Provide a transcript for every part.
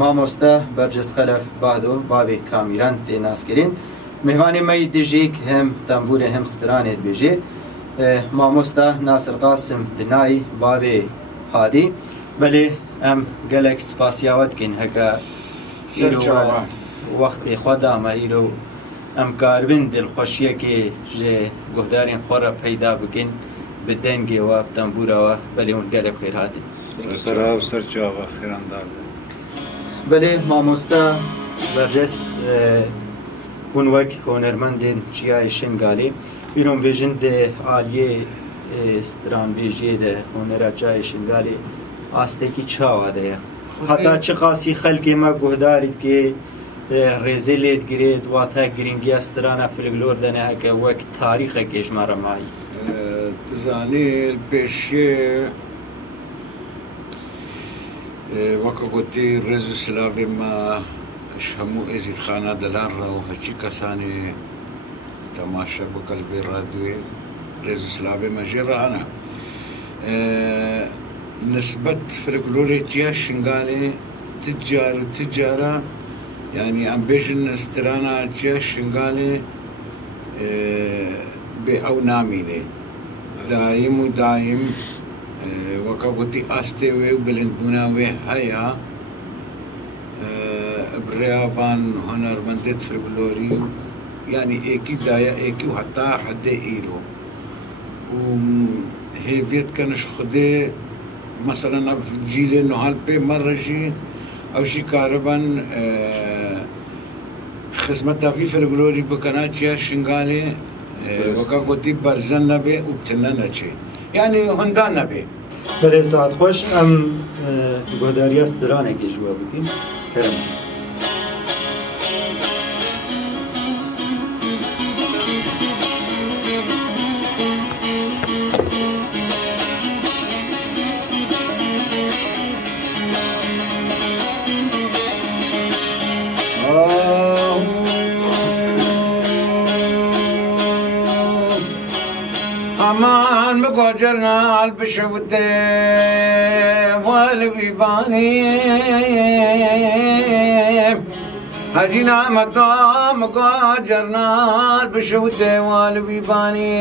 مامۆستا بەرجەس خەلەف بادۆ بابێ کامیران تێناسکرین میوانی مەی دژێک هەم تەمبورێ هەم سترانێت بێژێ مامۆستا ناسر قاسم دنای بابێ هادی بەلێ ئەم گەلێک سپاسیاوەت کەین هەکە وەختی خۆدامە ئیرۆ ئەم کاربن دڵخۆشیەکێ ژێ گۆهدارین خۆرە پەیدا بکەین بە دەنگێەوە تەمبورەوە بەلێ ون گەلێک خێر هاتین بەلێ مامۆستا بەرجەس هون وەک هۆنەرمەندێن چیای شنگالێ بیرۆم بێژن دێ ئالیێ سترانبێژیێ دە هۆنەرە چای شنگالێ ئاستێکی چاوادەیە هەتا چ قاسی خەلکێمە گۆهداریت کێ ڕێزێ لێت گرێت واتە گرنگیە سترانە فلگلۆر دەنە هەکە وەک تاریخە گێژمارەمایی تزانێ پێشێ وەکە گوتی ڕێز و سلاوێمە هەموو ئێزیت خانە دەلانڕە و هەچی کەسانی تەماشە بکەل بێ ڕادوێ ڕێز و سلاوێمە ژێڕانە نسبەت فرگلۆرێتیە شنگالێ تجار و تجارە یعنی ئەم بێژن سترانە چیە شنگالێ بێ ئەو نامینێ دایم و دایم وەکە گوتی ئاستێ وێ و بلندبوونا وێ هەیە برێوان هۆنەرمەندێت فرگلۆری یعنی ئێکی دایە ئێکی و هەتا حدێ ئیرۆ و هێوێت کەنش خودێ مثلا ئەف جیلێ نوهال پێ مەڕەژی ئەوشی کارەبان خزمەتافی فرگلۆری بکەنا چیە شنگالێ وەکە گوتی بەرزەن نەبێ و بتنە نەچێ یعنی هەندان نەبێ بەێ ساعت خۆش ئەم گۆداریە سترانێکی ژوە بکەین کرم أمان مقاجرنا البشوتي والبيباني هجينا مطا مقاجرنا البشوتي والبيباني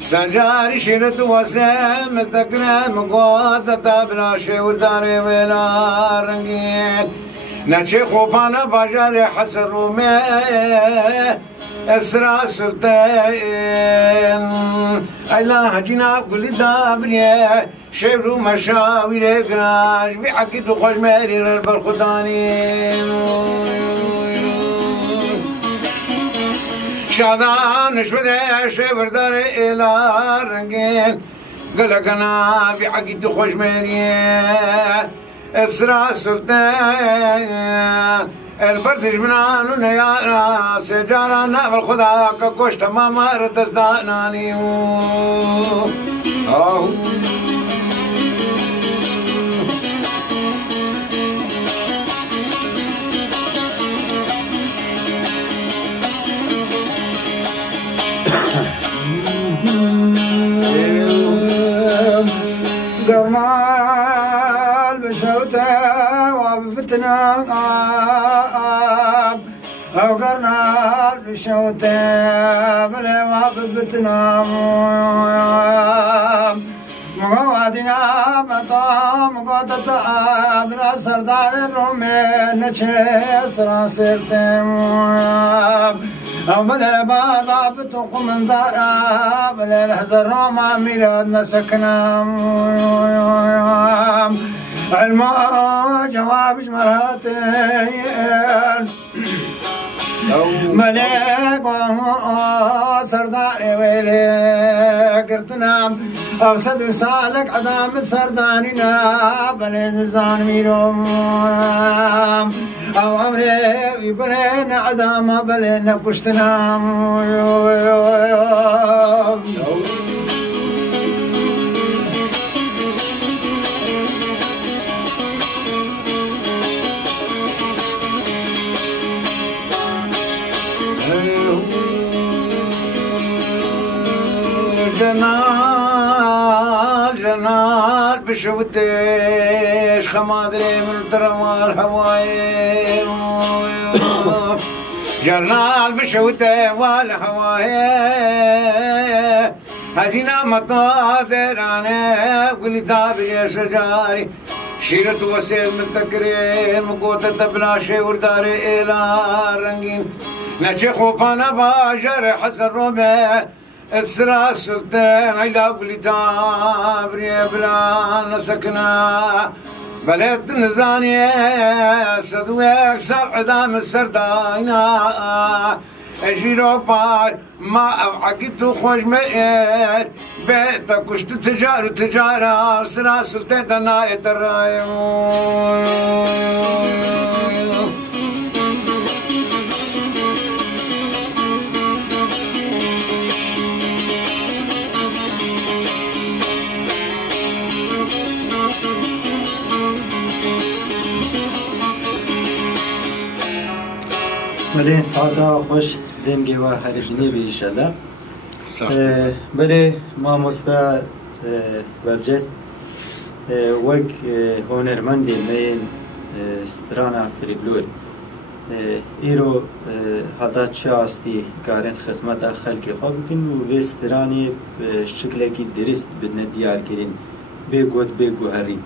سنجاري شرط وسام تكرم مقاطة بلاشي ورداري ولا رنجين نشي خوبانا باجاري حسر رومي أسرع سلطان ألا هجينا كل دابريا شبرو مشاوير قراش بحكيتو خوش ماري البرخداني شادان نشبده شبر داري إلى رنجين قلق أنا بحكيتو خوش ماري أسرع سلطان البردش منانو نيارا سجارة نافل خدا ككوش تماما رتزداناني قرنال بشوته وبفتنا أو قرنال بشوته بلا وبفتنا مقوادنا مطام مقودة بلا سردار الرومي نشيس راسرتم أو بلا باضا بتوق من دارا بلا الهزر روما ميلاد نسكنا علما جواب مراتين ملك سردار ويلي قرتنا أو سد سالك عدام السردانينا بلين زان ميروم أو أمري بلين عدام بلين بشتنا بشوتش خمادري من ترمال هواي جرنال بشوته والهواي هجينا مطادرانه قولي دابي شجاري شيرت وسيل من تكرين مقوتة تبلاشي ورداري إلى رنجين نشي خوفانا باجر حسن رومي السرا السلطان عيلا قولي دابري بلا نسكنا بلد نزاني سدويك سال عدام السرداينا اجيرو بار ما عقدتو خوش مئر بيتا كشت تجار تجارة سرا سلطان دناية الرايو بله ساعتا خوش دنگی و خریجینی به ایشالله بله ما مستا برجست وک هنرمندی مین سترانا فریبلور ایرو حتی چه آستی کارن خدمت خلقی خواب بکن و به سترانی شکلی که درست بدن دیار کرین بگود بگوهری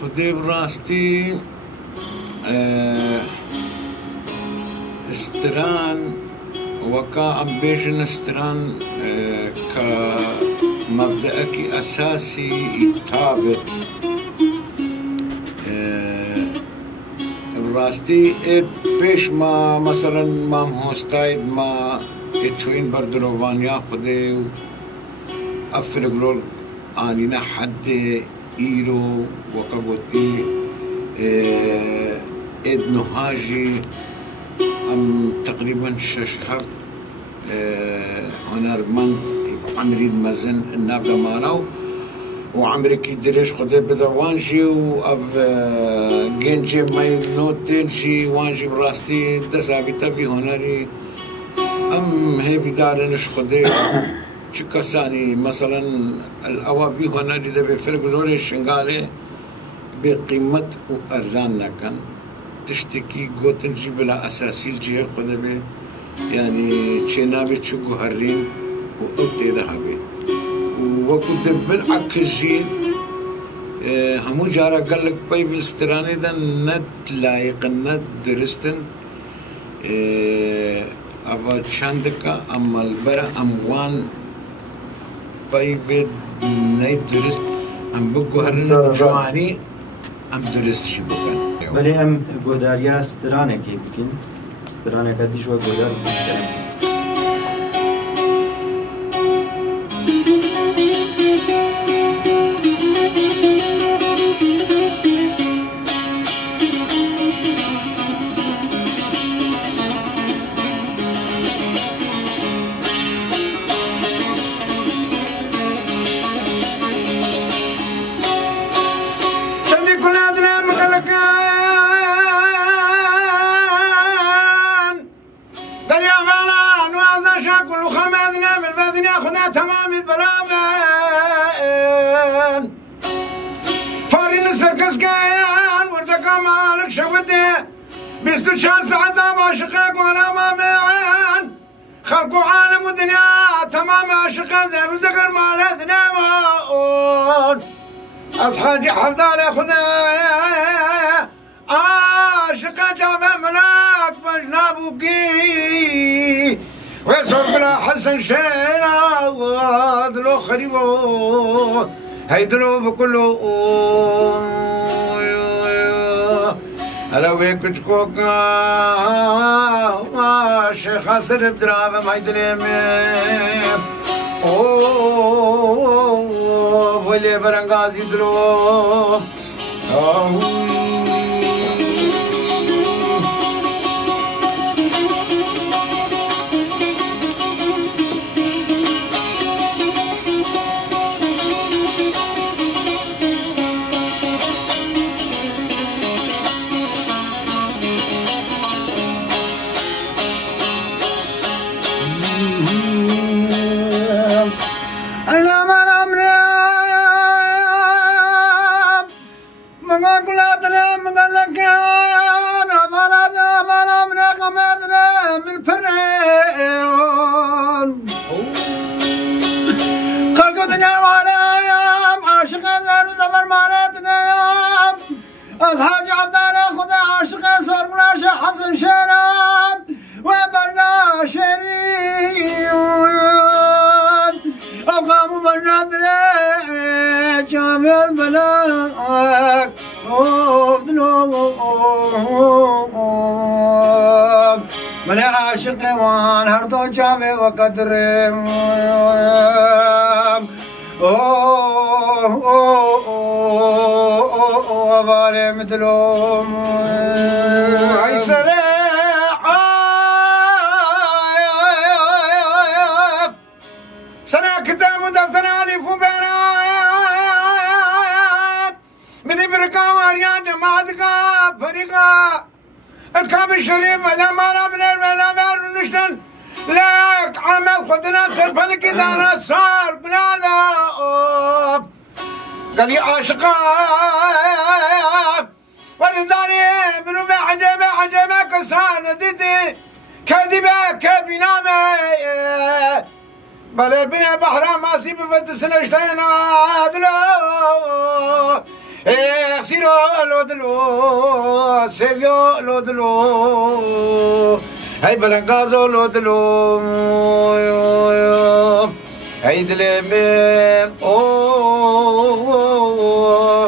خودی براستی استران وكا ام بيجن استران كمبدأك أساسي يتابط براستي بيش ما مثلا ما مهوستايد ما اتشوين بردروانيا خده أفرقرول آنينا حد إيرو وكا قوتي ادنو هاجي ام تقريبا شهر هنرمند عمري مزن النافذة مانو وعمري كي دريش خده بدوانجي و جنجي ماي نوتنجي وانجي براستي دسابيتا في هنري ام هيفي دارنش خده چكساني مثلا الاوابي هنري ده بفرق رولي شنغالي بقيمة وأرزان لكن تشتكي قوتن جي بلا أساسي الجهة خده بي يعني چنابي چوكو هرين وقبتي ده بي وكنت بالعكس جي همو جارا قال لك باي بالستراني ده ند لايق ند درستن أبا چندكا أما البرا أموان باي بيد نايد درست أم بقو هرين جواني ام درست شي بکن بله ام گوداریا سترانه که بکن سترانه که دیش و گودار بکن تمام البلامن فارين السركس كيان وردك مالك شوده بيستو شهر ساعة ما شقيق ولا ما مان خلقوا عالم ودنيا تمام عشقا زين وزقر ماله ذنبون أصحاجي حفظالي خذايا عاشقا جابه ملاك بجنابوكي ويصور بلا حسن شينا وادلو خريبو هيدلو بكله هلا ويك تشكوكا ما شيخ حسن بدرابة ما يدريم ولي برنغازي دلو أنا ما أمري ما قلتنا مقلك أنا فلا من قمتنا من فرعون خلقتنا وعلى يوم عاشق زار زمر مالتنا يوم أصحاب عبدالله خدا عاشق صار قلاش حسن شرام وبرنا شريون أقام بجدنا جامل بلاك من عاشق وان هردو جامي وقدر بالي مثلهم عيسى سنة كتاب ودفتر ألف وبنات مذي بركة واريان جماعتك فريقة الكاب الشريف ولا مالا من ولا مال ونشتن لك عمل خدنا صرف لك إذا صار بلادا قال لي عاشقا ورداري منو بعجبه كسان ديدي كذبه كبنامه بلا بنا بحرا ما سيب فتسنا اشتينا دلو خسيرو لو دلو سيبيو لو دلو هاي بلنغازو لو دلو هاي دلمين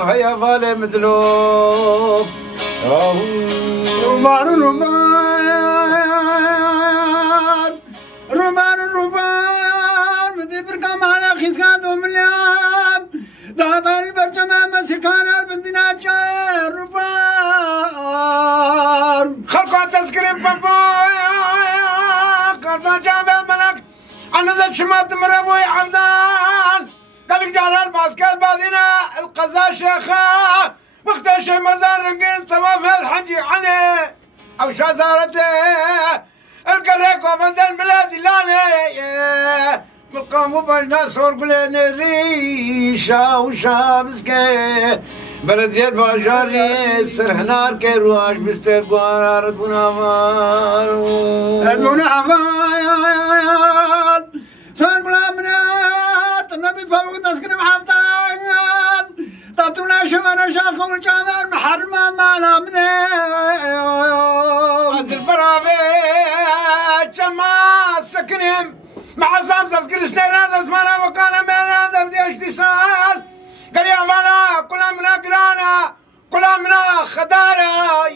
هيا فالي مدلو رومان مدي برقم على خيسكان دو مليام دهطاني برجمة مسكان البندنا جار رومان خلقوا تذكرين بابايا قردان جامع ملك أنا زد شمات مربوي عمدان قالك جعل الباسكال بعدين القزا شيخا وقت الشي مرزان رنقين طواف الحجي عليه أو شازارته القريك وفندن بلادي لاني مقامو بجنا صور قلين ريشا وشابسكي بلديات باجاري سرحنار كي رواش بستيقوان عرض بنافان صور قلامنات النبي فاوق تسكن محفتان تاتونا شمانا شاخ والجامع محرمان مالا مني عز البرافي جما سكنهم مع زمزم كريستيان هذا زمانا وكان من هذا بدي اشتسال قال يا مالا كلها منا قرانا كلها منا خدارة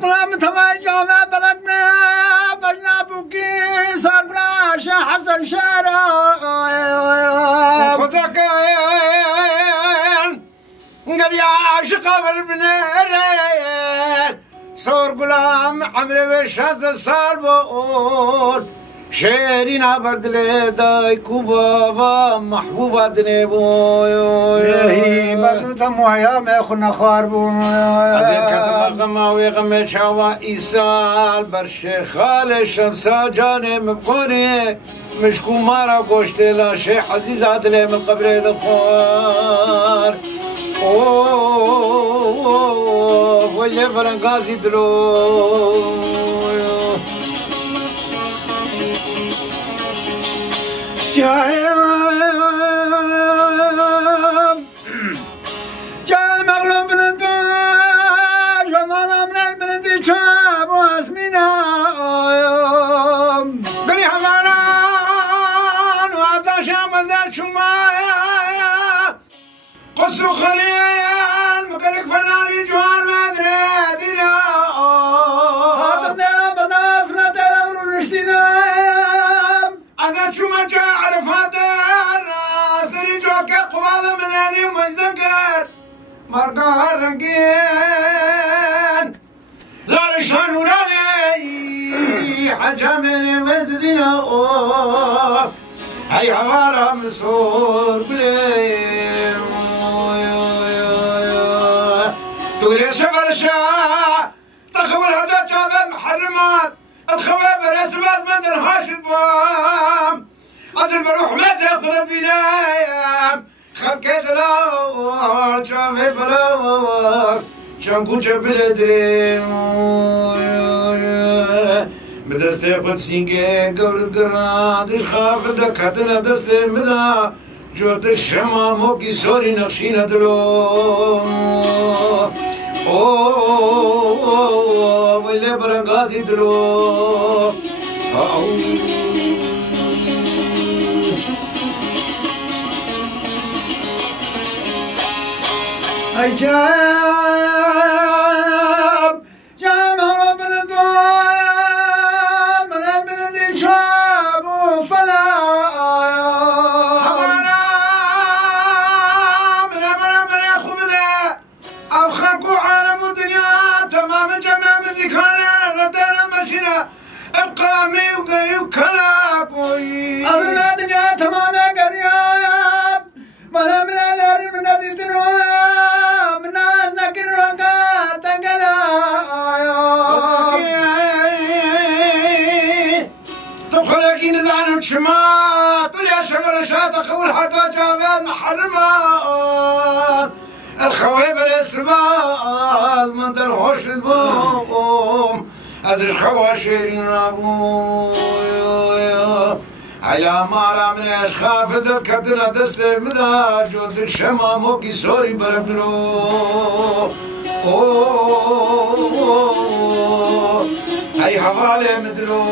كلها متما جامع بلدنا بجنا بوكي صار بلا شا حسن شارع خذك قال يا عاشق بالبنيرين صور غلام عمري بشهد الصالبون شيرينا برد لداي كوبا محبوبة دنيبو هي بدو تمو يا ما خنا خاربو أزيد كتب غما ويغم شوا إيسال برشيخ خال شمسا جاني مبقوني مشكو مارا قوشت لا شيخ عزيز عدلي من قبر الخوار ويلي فرنقازي دلو جاي مغلوب من الباج ومانا من البلد شاب واسمنا قلي حماران وعطا شام زاد شمايا قصو خليل مقلق فناني جوان مدري دينا هاتمنا بضافنا دلور ونشتنا أزاد شما عرف هذا سري جوك قباض من هني ومزقر مرقا رنقين لا لشان ولاني حاجة من مزدنا هاي عوالة مسور بلين تقول يا شغل الشاع تخوي الهدى جاب محرمات الخوابر اسمات من الهاش البام أدر بروح مزق البنايم خلقت له جافي بلاك شانكو جبل دريم بدستي قدسينكي قول قراد خاف دكاتنا دستي مدا جوت الشمع موكي سوري نقشينا درو ولا برنغازي درو اي جاب هرب من الدوام من الشاب وفلا حوانا من ياخو بلا او خلقوا عالم الدنيا تمام جمع من ذكرنا ردنا مشينا ابقامي وكلاك اظن الدنيا تمام قريب ولا من الارض من الدنيا من الناس نكرك تنقلا تخلقي نزعل الشمات ويا شجر شات خول حتى جاب المحرمات الخويب الاسباب من الهوش البوم ازر خواشيرين رابو على ما من اشخاف دكتنا دست مدا جود الشمع موكي سوري بربلو هاي حوالي مدلو